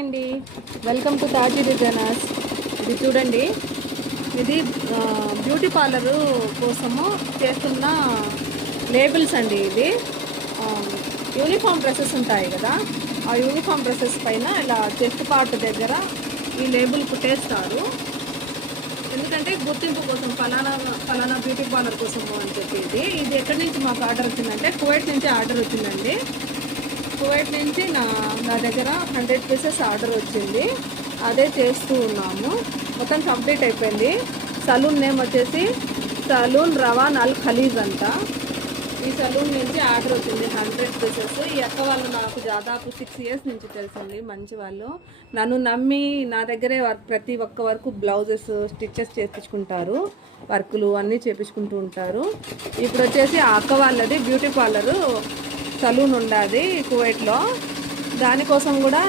అండి, welcome to తాజీ designers. ఇది చూడండి, ఇది బ్యూటీ పార్లరు కోసము చేస్తున్న లేబుల్స్ అండి. ఇది యూనిఫామ్ డ్రెస్సెస్ ఉంటాయి కదా, ఆ యూనిఫామ్ డ్రెస్సెస్ పైన ఇలా చెస్ట్ పార్ట్ దగ్గర ఈ లేబుల్ కుట్టేస్తారు. ఎందుకంటే గుర్తింపు కోసం, ఫలానా బ్యూటీ పార్లర్ కోసము అని చెప్పి. ఇది ఎక్కడి నుంచి మాకు ఆర్డర్ వచ్చిందంటే కువైట్ నుంచి ఆర్డర్ వచ్చిందండి. కువైట్ నుంచి నా దగ్గర 100 పీసెస్ ఆర్డర్ వచ్చింది. అదే చేస్తూ ఉన్నాము. మొత్తం కంప్లీట్ అయిపోయింది. సలూన్ నేమ్ వచ్చేసి సలూన్ రవాన్ అల్ ఖలీజ్ అంట. ఈ సలూన్ నుంచి ఆర్డర్ వచ్చింది 100 పీసెస్. ఈ అక్క వాళ్ళు నాకు దాదాపు 6 ఇయర్స్ నుంచి తెలుసండి, మంచి వాళ్ళు. నన్ను నమ్మి నా దగ్గరే ప్రతి ఒక్క వరకు బ్లౌజెస్ స్టిచ్చెస్ చేయించుకుంటారు, వర్కులు అన్నీ చేయించుకుంటూ ఉంటారు. ఇప్పుడు వచ్చేసి ఆ అక్క వాళ్ళది బ్యూటీ పార్లరు సలూన్ ఉండాది కువైట్లో. దానికోసం కూడా